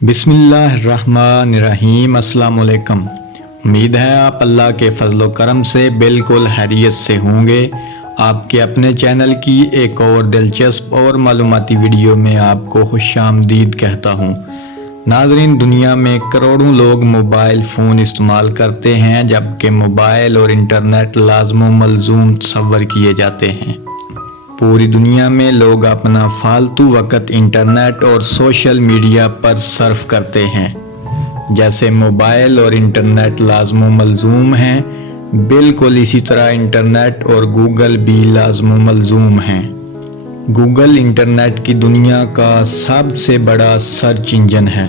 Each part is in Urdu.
بسم اللہ الرحمن الرحیم۔ السلام علیکم۔ امید ہے آپ اللہ کے فضل و کرم سے بالکل خیریت سے ہوں گے۔ آپ کے اپنے چینل کی ایک اور دلچسپ اور معلوماتی ویڈیو میں آپ کو خوش آمدید کہتا ہوں۔ ناظرین، دنیا میں کروڑوں لوگ موبائل فون استعمال کرتے ہیں، جبکہ موبائل اور انٹرنیٹ لازم و ملزوم تصور کیے جاتے ہیں۔ پوری دنیا میں لوگ اپنا فالتو وقت انٹرنیٹ اور سوشل میڈیا پر صرف کرتے ہیں۔ جیسے موبائل اور انٹرنیٹ لازم و ملزوم ہیں، بالکل اسی طرح انٹرنیٹ اور گوگل بھی لازم و ملزوم ہیں۔ گوگل انٹرنیٹ کی دنیا کا سب سے بڑا سرچ انجن ہے۔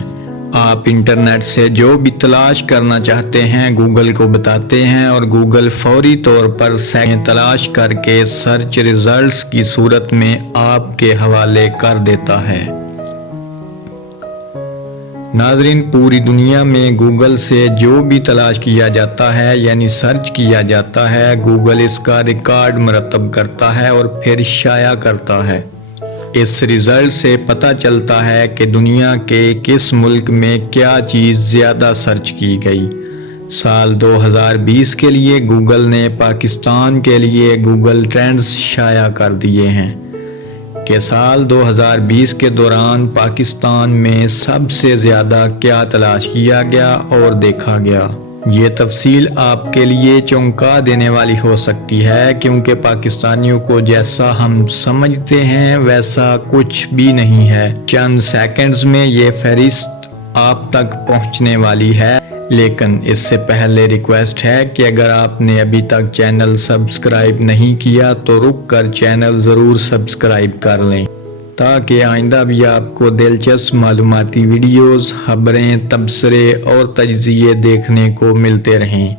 آپ انٹرنیٹ سے جو بھی تلاش کرنا چاہتے ہیں گوگل کو بتاتے ہیں، اور گوگل فوری طور پر تلاش کر کے سرچ ریزلٹس کی صورت میں آپ کے حوالے کر دیتا ہے۔ ناظرین، پوری دنیا میں گوگل سے جو بھی تلاش کیا جاتا ہے یعنی سرچ کیا جاتا ہے، گوگل اس کا ریکارڈ مرتب کرتا ہے اور پھر شائع کرتا ہے۔ اس رزلٹ سے پتہ چلتا ہے کہ دنیا کے کس ملک میں کیا چیز زیادہ سرچ کی گئی۔ سال 2020 کے لیے گوگل نے پاکستان کے لیے گوگل ٹرینڈز شائع کر دیے ہیں کہ سال 2020 کے دوران پاکستان میں سب سے زیادہ کیا تلاش کیا گیا اور دیکھا گیا۔ یہ تفصیل آپ کے لیے چونکا دینے والی ہو سکتی ہے، کیونکہ پاکستانیوں کو جیسا ہم سمجھتے ہیں ویسا کچھ بھی نہیں ہے۔ چند سیکنڈز میں یہ فہرست آپ تک پہنچنے والی ہے، لیکن اس سے پہلے ریکویسٹ ہے کہ اگر آپ نے ابھی تک چینل سبسکرائب نہیں کیا تو رک کر چینل ضرور سبسکرائب کر لیں، تاکہ آئندہ بھی آپ کو دلچسپ معلوماتی ویڈیوز، خبریں، تبصرے اور تجزیے دیکھنے کو ملتے رہیں۔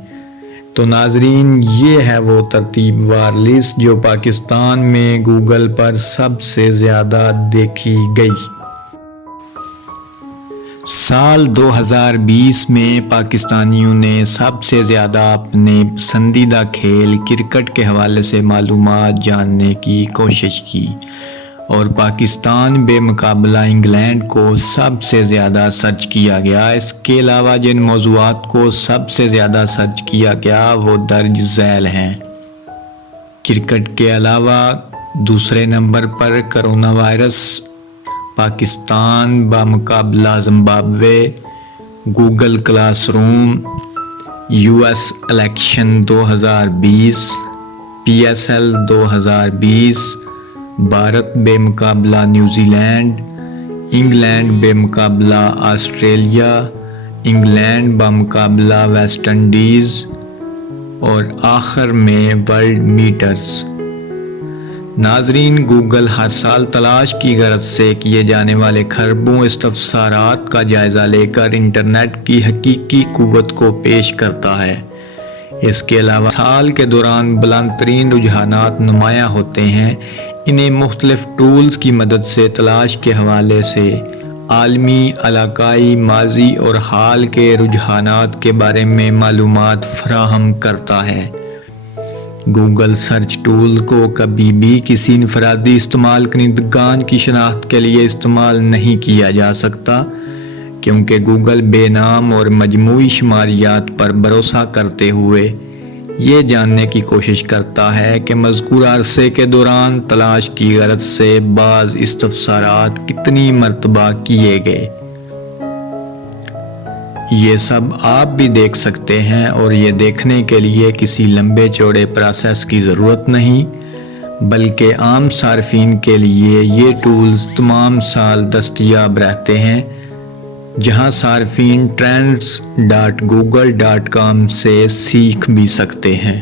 تو ناظرین، یہ ہے وہ ترتیب وار لسٹ جو پاکستان میں گوگل پر سب سے زیادہ دیکھی گئی۔ سال 2020 میں پاکستانیوں نے سب سے زیادہ اپنے پسندیدہ کھیل کرکٹ کے حوالے سے معلومات جاننے کی کوشش کی، اور پاکستان بے مقابلہ انگلینڈ کو سب سے زیادہ سرچ کیا گیا۔ اس کے علاوہ جن موضوعات کو سب سے زیادہ سرچ کیا گیا وہ درج ذیل ہیں۔ کرکٹ کے علاوہ دوسرے نمبر پر کرونا وائرس، پاکستان بمقابلہ Zimbabwe, Google classroom, US election 2020، PSL 2020، Bharat بے مقابلہ نیوزی لینڈ، انگلینڈ بے مقابلہ آسٹریلیا، انگلینڈ بمقابلہ ویسٹ انڈیز، اور آخر میں ورلڈ میٹرز۔ ناظرین، گوگل ہر سال تلاش کی غرض سے کیے جانے والے خربوں استفسارات کا جائزہ لے کر انٹرنیٹ کی حقیقی قوت کو پیش کرتا ہے۔ اس کے علاوہ سال کے دوران بلند ترین رجحانات نمایاں ہوتے ہیں۔ انہیں مختلف ٹولز کی مدد سے تلاش کے حوالے سے عالمی، علاقائی، ماضی اور حال کے رجحانات کے بارے میں معلومات فراہم کرتا ہے۔ گوگل سرچ ٹول کو کبھی بھی کسی انفرادی استعمال کنندگان کی شناخت کے لیے استعمال نہیں کیا جا سکتا، کیونکہ گوگل بے نام اور مجموعی شماریات پر بھروسہ کرتے ہوئے یہ جاننے کی کوشش کرتا ہے کہ مذکورہ عرصے کے دوران تلاش کی غرض سے بعض استفسارات کتنی مرتبہ کیے گئے۔ یہ سب آپ بھی دیکھ سکتے ہیں، اور یہ دیکھنے کے لیے کسی لمبے چوڑے پروسیس کی ضرورت نہیں، بلکہ عام صارفین کے لیے یہ ٹولز تمام سال دستیاب رہتے ہیں، جہاں صارفین trends.google.com سے سیکھ بھی سکتے ہیں۔